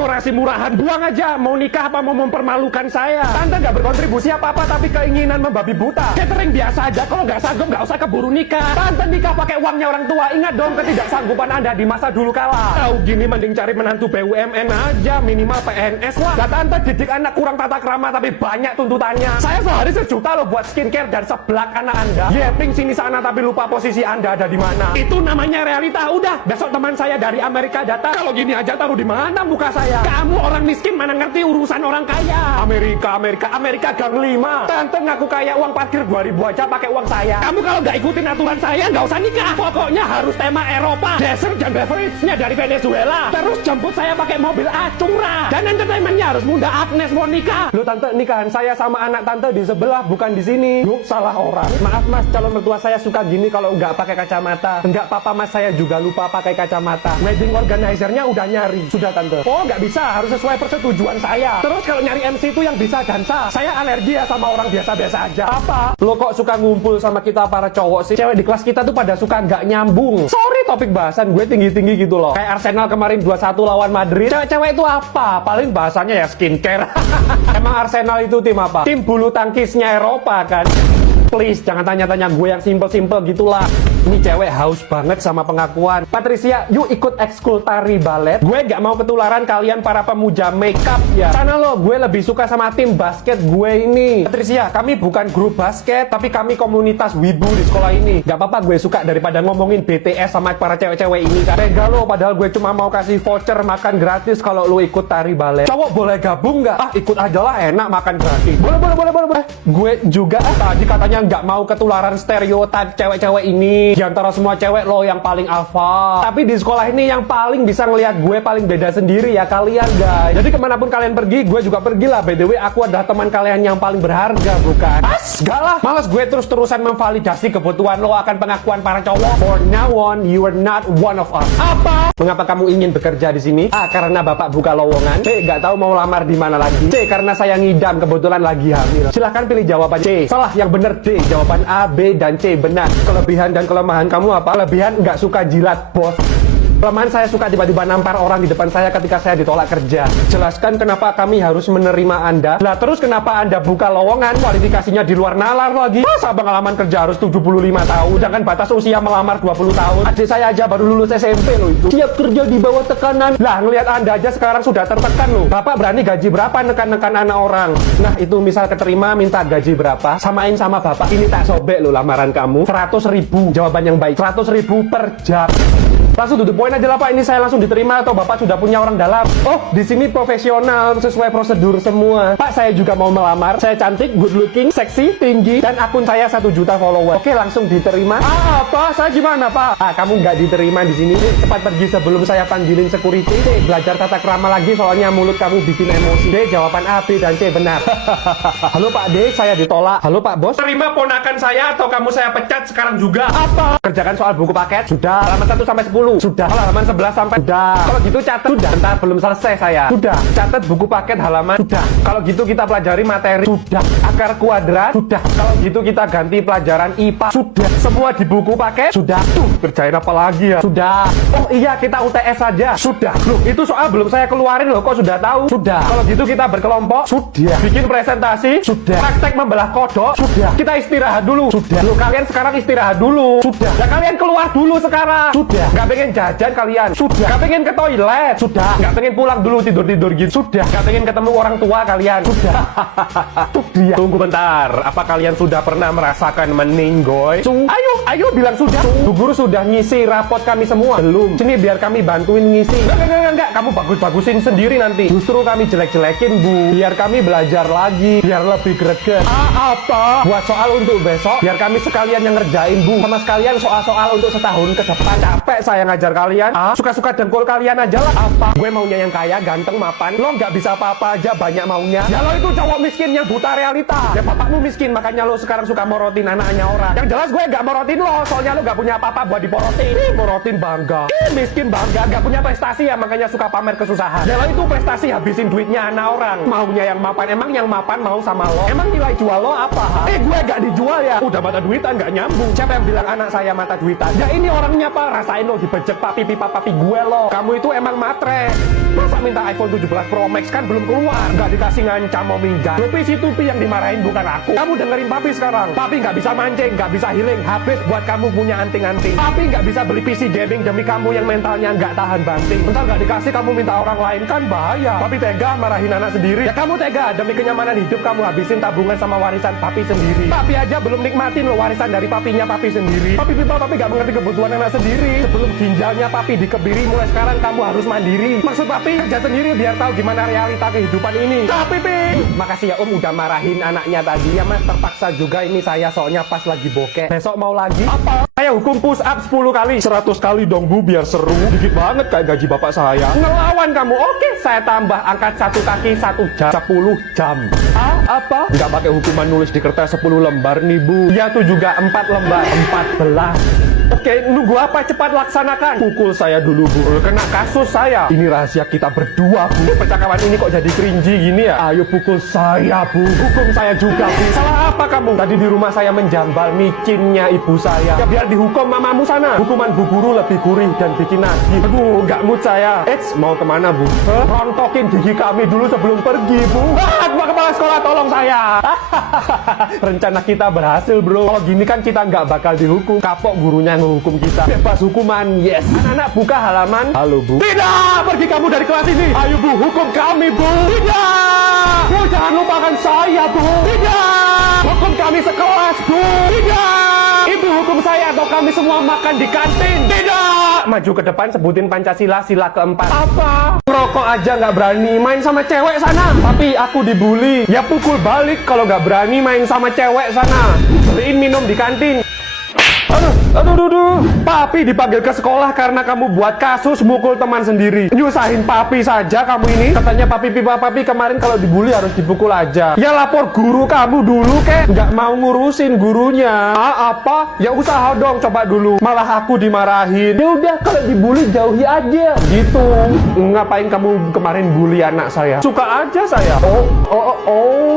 dekorasi murahan. Buang aja. Mau nikah apa mau mempermalukan saya? Tante nggak berkontribusi apa-apa, tapi keinginan membabi buta. Catering biasa aja. Kalau nggak sanggup nggak usah keburu nikah. Tante nikah pakai uangnya orang tua. Ingat dong ketidaksanggupan Anda di masa dulu kala. Tahu gini mending cari menantu BUMN aja, minimal PNS lah. Gak tante didik anak kurang tata krama tapi banyak tuntutannya. Saya sehari 1 juta loh buat skincare dan seblak anak Anda. Yeting sini sana tapi lupa posisi Anda ada di mana. Itu namanya realita. Udah, besok teman saya dari Amerika datang. Kalau gini aja taruh di mana muka saya? Kamu orang miskin mana ngerti urusan orang kaya? Amerika gang 5. Tante ngaku kaya, uang parkir 2000 aja pakai uang saya. Kamu kalau nggak ikutin aturan saya nggak usah nikah. Pokoknya harus tema Eropa, dessert dan beverage-nya dari Venezuela. Terus jemput saya pakai mobil Acura. Dan entertainment-nya harus Bunda Agnes Monica. Loh tante, nikahan saya sama anak tante di sebelah bukan di sini. Loh, salah orang. Maaf mas, calon mertua saya suka gini kalau nggak pakai kacamata. Enggak papa mas, saya juga lupa pakai kacamata. Wedding organizer-nya udah nyari. Sudah tante. Oh nggak bisa, harus sesuai persetujuan saya. Terus kalau nyari MC itu yang bisa dansa. Saya alergi ya sama orang biasa-biasa aja. Apa? Lo kok suka ngumpul sama kita para cowok sih? Cewek di kelas kita tuh pada suka nggak nyambung. Sorry topik bahasan gue tinggi-tinggi gitu loh. Kayak Arsenal kemarin 2-1 lawan Madrid. Cewek-cewek itu apa? Paling bahasanya ya skincare. Emang Arsenal itu tim apa? Tim bulu tangkisnya Eropa kan? Please, jangan tanya-tanya gue yang simple-simple gitulah. Ini cewek haus banget sama pengakuan. Patricia, yuk ikut ekskul tari balet. Gue gak mau ketularan kalian para pemuja makeup ya. Sana lo, gue lebih suka sama tim basket gue ini. Patricia, kami bukan grup basket, tapi kami komunitas wibu di sekolah ini. Gak apa-apa gue suka daripada ngomongin BTS sama para cewek-cewek ini kan. Tega lo, padahal gue cuma mau kasih voucher makan gratis kalau lo ikut tari balet. Cowok boleh gabung gak? Ah, ikut aja lah, enak makan gratis. Boleh. Gue juga tadi katanya nggak mau ketularan stereotip cewek-cewek ini. Di antara semua cewek lo yang paling alpha. Tapi di sekolah ini yang paling bisa ngelihat gue paling beda sendiri ya kalian guys. Jadi kemanapun kalian pergi, gue juga pergi lah. By the way, aku adalah teman kalian yang paling berharga, bukan? Gak lah. Males gue terus-terusan memvalidasi kebutuhan lo akan pengakuan para cowok. For now on, you are not one of us. Apa? Mengapa kamu ingin bekerja di sini? A, karena bapak buka lowongan. B, gak tahu mau lamar di mana lagi. C, karena saya ngidam kebetulan lagi hamil. Silahkan pilih jawaban C. Salah, yang bener D. Jawaban A, B, dan C benar. Kelebihan dan kelemahan kamu apa? Kelebihan nggak suka jilat, bos. Kelemahan saya suka tiba-tiba nampar orang di depan saya ketika saya ditolak kerja. Jelaskan kenapa kami harus menerima Anda. Lah terus kenapa Anda buka lowongan? Kualifikasinya di luar nalar lagi. Masa pengalaman kerja harus 75 tahun? Sedangkan batas usia melamar 20 tahun. Adik saya aja baru lulus SMP loh itu. Siap kerja di bawah tekanan. Lah ngelihat Anda aja sekarang sudah tertekan loh. Bapak berani gaji berapa nekan-nekan anak orang? Nah itu misal keterima minta gaji berapa? Samain sama bapak. Ini tak sobek loh lamaran kamu. 100.000. Jawaban yang baik. 100.000 per jam. Langsung to the point aja lah Pak, ini saya langsung diterima atau Bapak sudah punya orang dalam? Oh, di sini profesional, sesuai prosedur semua. Pak, saya juga mau melamar. Saya cantik, good looking, seksi, tinggi, dan akun saya 1 juta follower. Oke, langsung diterima. Ah, apa? Saya gimana Pak? Ah, kamu nggak diterima di sini. Cepat pergi sebelum saya panggilin security. C, belajar tata krama lagi soalnya mulut kamu bikin emosi. D, jawaban A, B, dan C benar. Halo Pak D, saya ditolak. Halo Pak Bos. Terima ponakan saya atau kamu saya pecat sekarang juga. Apa? Kerjakan soal buku paket. Sudah. Halaman 1 sampai 10. Sudah. Halaman 11 sampai. Sudah. Kalau gitu catat. Sudah. Entar belum selesai saya. Sudah. Catat buku paket halaman. Sudah. Kalau gitu kita pelajari materi. Sudah. Akar kuadrat. Sudah. Kalau gitu kita ganti pelajaran IPA. Sudah. Semua di buku paket. Sudah. Tuh, kerjain apa lagi ya? Sudah. Oh iya, kita UTS saja. Sudah. Loh, itu soal belum saya keluarin loh. Kok sudah tahu? Sudah. Kalau gitu kita berkelompok. Sudah. Bikin presentasi. Sudah. Praktek membelah kodok. Sudah. Kita istirahat dulu. Sudah. Loh, kalian sekarang istirahat dulu. Sudah. Ya kalian keluar dulu sekarang. Sudah. Gak pengen jajan kalian. Sudah. Gak pengen ke toilet. Sudah. Gak pengen pulang dulu tidur-tidur gitu. Sudah. Gak pengen ketemu orang tua kalian. Sudah. Sudah. Tunggu bentar. Apa kalian sudah pernah merasakan meninggoy? Ayo bilang sudah. Bu guru sudah ngisi rapot kami semua. Belum. Sini biar kami bantuin ngisi. Enggak. Kamu bagus-bagusin sendiri nanti. Justru kami jelek-jelekin Bu. Biar kami belajar lagi. Biar lebih greget. Apa? Buat soal untuk besok. Biar kami sekalian yang ngerjain Bu. Sama sekalian soal-soal untuk setahun ke depan. Capek saya ngajar kalian. Suka-suka dengkul kalian aja lah. Apa? Gue maunya yang kaya, ganteng, mapan. Lo nggak bisa apa-apa aja, banyak maunya. Ya lo itu cowok miskin yang buta realita. Ya bapakmu miskin, makanya lo sekarang suka morotin anaknya orang. Yang jelas gue nggak morotin lo, soalnya lo nggak punya apa-apa buat diporotin. Morotin bangga. Miskin bangga, nggak punya prestasi ya, makanya suka pamer kesusahan. Ya lo itu prestasi habisin duitnya anak orang. Maunya yang mapan, emang yang mapan mau sama lo? Emang nilai jual lo apa? Gue nggak dijual ya. Udah mata duitan, nggak nyambung. Siapa yang bilang anak saya mata duitan? Ya ini orangnya Pak, rasain lo di dibejek papi gue loh. Kamu itu emang matre. Masa minta iPhone 17 Pro Max kan belum keluar, nggak dikasih ngancam mau minjam. Tupi si Tupi yang dimarahin bukan aku. Kamu dengerin papi sekarang. Papi nggak bisa mancing, nggak bisa healing. Habis buat kamu punya anting-anting. Papi nggak bisa beli PC gaming demi kamu yang mentalnya nggak tahan banting. Bentar nggak dikasih kamu minta orang lain kan bahaya. Papi tega marahin anak sendiri. Ya kamu tega demi kenyamanan hidup kamu habisin tabungan sama warisan papi sendiri. Papi aja belum nikmatin lo warisan dari papinya papi sendiri. Papi nggak mengerti kebutuhan anak sendiri. Sebelum ginjalnya papi dikebiri, mulai sekarang kamu harus mandiri. Maksud papi kerja sendiri biar tahu gimana realita kehidupan ini. Tapi makasih ya Om udah marahin anaknya tadi. Ya Mas terpaksa juga ini saya soalnya pas lagi bokeh. Besok mau lagi? Apa? Saya hukum push up 10 kali. 100 kali dong Bu biar seru. Dikit banget kayak gaji bapak saya. Ngelawan kamu. Oke, saya tambah angkat 1 kaki 1 jam. 10 jam. Apa? Nggak pakai hukuman nulis di kertas 10 lembar nih Bu. Ya tuh juga 4 lembar. 14. Oke, nunggu apa? Cepat laksanakan. Pukul saya dulu Bu. Kena kasus saya. Ini rahasia kita berdua Bu. Percakapan ini kok jadi cringy gini ya? Ayo pukul saya Bu. Hukum saya juga Bu. Salah apa kamu? Tadi di rumah saya menjambal micinnya ibu saya. Ya biar dihukum mamamu sana. Hukuman bu guru lebih gurih dan bikin nagih. Aduh, nggak mood saya. Mau kemana Bu? Rontokin gigi kami dulu sebelum pergi Bu. Kepala sekolah tolong saya. Rencana kita berhasil bro. Kalau gini kan kita nggak bakal dihukum. Kapok gurunya menghukum kita. Bebas hukuman. Yes. Anak-anak buka halaman. Halo Bu. Tidak. Pergi kamu dari kelas ini. Ayo Bu, hukum kami Bu. Tidak. Bu, jangan lupakan saya Bu. Tidak. Hukum kami sekelas Bu. Tidak. Ibu hukum saya atau kami semua makan di kantin. Tidak. Maju ke depan sebutin Pancasila sila keempat. Apa? Ngerokok aja nggak berani main sama cewek sana. Tapi aku dibully. Ya pukul balik kalau nggak berani main sama cewek sana. Beliin minum di kantin. Aduh. Papi dipanggil ke sekolah karena kamu buat kasus mukul teman sendiri. Nyusahin papi saja kamu ini. Katanya papi kemarin kalau dibully harus dipukul aja. Ya lapor guru kamu dulu kek. Nggak mau ngurusin gurunya. Apa? Ya usaha dong coba dulu. Malah aku dimarahin. Ya udah kalau dibully jauhi aja. Gitu. Ngapain kamu kemarin bully anak saya? Suka aja saya. Oh.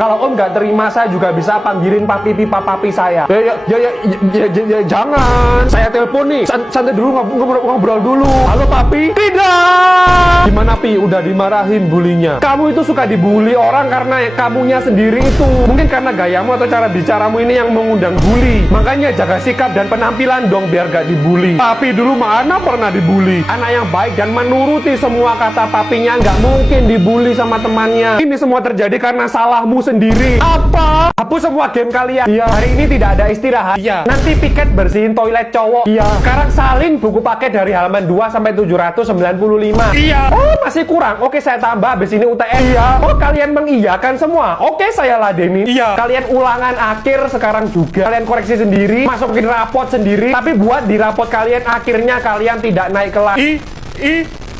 Kalau Om nggak terima saya juga bisa panggilin papi saya. Ya jangan. Saya telepon nih. Santai dulu ngobrol dulu. Halo Papi. Tidak. Gimana Pi? Udah dimarahin bulinya. Kamu itu suka dibully orang karena kamunya sendiri itu. Mungkin karena gayamu atau cara bicaramu ini yang mengundang bully. Makanya jaga sikap dan penampilan dong biar gak dibully. Papi dulu mana pernah dibully. Anak yang baik dan menuruti semua kata papinya nggak mungkin dibully sama temannya. Ini semua terjadi karena salahmu sendiri. Apa? Hapus semua game kalian. Iya. Hari ini tidak ada istirahat. Iya. Nanti piket bersihin toilet cowok. Iya. Sekarang salin buku paket dari halaman 2 sampai 795. Iya. Oh, masih kurang. Oke, saya tambah habis ini UTS. Iya. Oh, kalian mengiyakan semua. Oke, saya ladeni. Iya. Kalian ulangan akhir sekarang juga. Kalian koreksi sendiri, masukin rapot sendiri. Tapi buat di rapot kalian akhirnya kalian tidak naik kelas.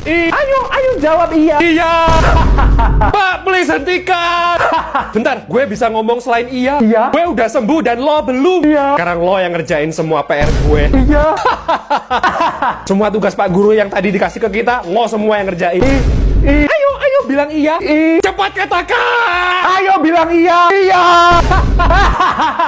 Ayo jawab iya. Iya. Pak, please hentikan. Bentar, gue bisa ngomong selain iya. Iya. Gue udah sembuh dan lo belum. Iya. Sekarang lo yang ngerjain semua PR gue. Iya. Semua tugas Pak Guru yang tadi dikasih ke kita, lo semua yang ngerjain. Ayo bilang iya. Cepat katakan. Ayo bilang iya. Iya.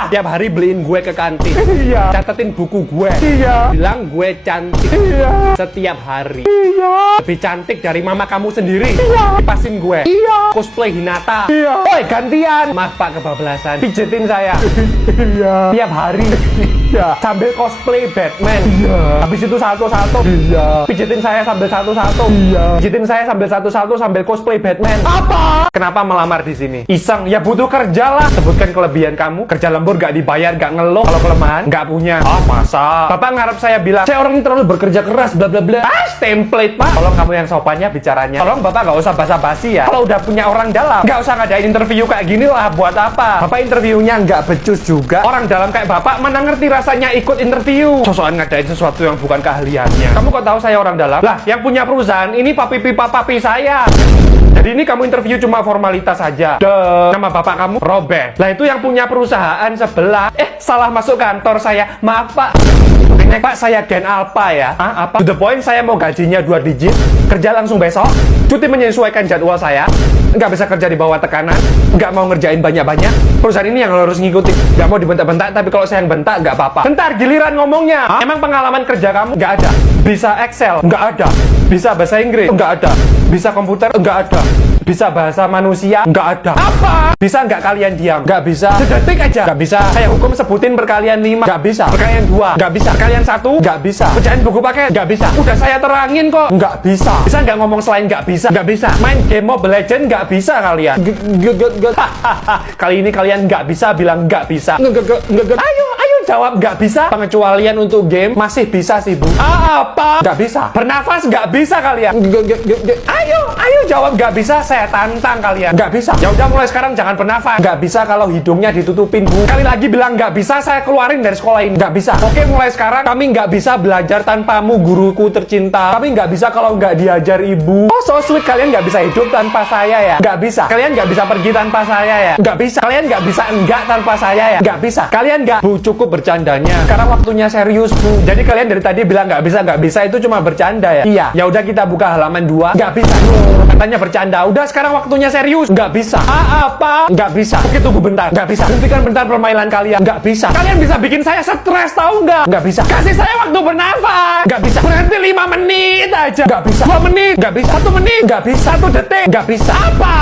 Tiap hari beliin gue ke kantin. Iya. Catetin buku gue. Iya. Bilang gue cantik. Iya. Setiap hari. Iya. Lebih cantik dari mama kamu sendiri. Iya. Kipasin gue. Iya. Cosplay Hinata. Iya. Woi, gantian. Maaf Pak, kebablasan. Pijetin saya. Iya. Tiap hari. Iya. Sambil cosplay Batman. Iya. Habis itu salto-salto. Iya. Pijetin saya sambil salto-salto. Iya. Pijetin saya sambil salto-salto sambil cosplay Batman. Apa? Kenapa melamar di sini? Iseng. Ya butuh kerja lah. Sebutkan kelebihan kamu. Kerja lembur gak dibayar, gak ngeluh. Kalau kelemahan gak punya. Masa? Bapak ngarep saya bilang, saya orang ini terlalu bekerja keras, bla bla bla. Template Pak. Tolong kamu yang sopannya bicaranya. Tolong Bapak gak usah basa-basi ya. Kalau udah punya orang dalam, gak usah ngadain interview kayak gini lah. Buat apa? Bapak interviewnya gak becus juga. Orang dalam kayak Bapak mana ngerti rasanya ikut interview. Sosokan ngadain sesuatu yang bukan keahliannya. Kamu kok tahu saya orang dalam? Lah, yang punya perusahaan ini papi saya. Jadi ini kamu interview cuma formalitas saja. Nama bapak kamu Robert. Lah itu yang punya perusahaan sebelah. Salah masuk kantor saya. Maaf Pak. Pak, saya Gen Alpha ya. Apa? To the point, saya mau gajinya 2 digit. Kerja langsung besok. Cuti menyesuaikan jadwal saya. nggak bisa kerja di bawah tekanan, nggak mau ngerjain banyak-banyak. Perusahaan ini yang lo harus ngikutin. Nggak mau dibentak-bentak, tapi kalau saya yang bentak nggak apa-apa. Bentar, giliran ngomongnya. Emang pengalaman kerja kamu nggak ada? Bisa Excel? Nggak ada. Bisa bahasa Inggris? Nggak ada. Bisa komputer? Nggak ada. Bisa bahasa manusia? Nggak ada. Apa? Bisa nggak kalian diam? Nggak bisa. Sedetik aja? Nggak bisa. Saya hukum sebutin berkalian 5. Nggak bisa. Berkalian 2. Nggak bisa. Berkalian 1. Nggak bisa. Pecahin buku paket? Nggak bisa. Udah saya terangin kok. Nggak bisa. Bisa nggak ngomong selain nggak bisa? Nggak bisa. Main game Mobile Legends? Nggak bisa kalian. Kali ini kalian nggak bisa bilang nggak bisa. Ayo jawab nggak bisa. Pengecualian untuk game masih bisa sih, Bu. Apa? Nggak bisa. Bernafas nggak bisa kalian. Ayo jawab nggak bisa. Saya tantang kalian. Nggak bisa. Ya udah, mulai sekarang jangan bernafas. Nggak bisa kalau hidungnya ditutupin, Bu. Kali lagi bilang nggak bisa, saya keluarin dari sekolah ini. Nggak bisa. Oke, mulai sekarang kami nggak bisa belajar tanpamu, guruku tercinta. Kami nggak bisa kalau nggak diajar ibu. Oh, so sweet. Kalian nggak bisa hidup tanpa saya ya? Nggak bisa. Kalian nggak bisa pergi tanpa saya ya? Nggak bisa. Kalian nggak bisa enggak tanpa saya ya? Nggak bisa. Kalian nggak. Bu, cukup bercandanya. Sekarang waktunya serius, Bu. Jadi kalian dari tadi bilang nggak bisa itu cuma bercanda ya? Iya. Ya udah, kita buka halaman 2. Nggak bisa. Katanya bercanda. Udah, sekarang waktunya serius. Nggak bisa. Apa? Nggak bisa. Oke, tunggu bentar. Nggak bisa. Hentikan bentar permainan kalian. Nggak bisa. Kalian bisa bikin saya stres, tahu nggak? Nggak bisa. Kasih saya waktu bernafas. Nggak bisa. Berhenti 5 menit aja. Nggak bisa. 2 menit. Nggak bisa. 1 menit. Nggak bisa. 1 detik. Nggak bisa. Apa?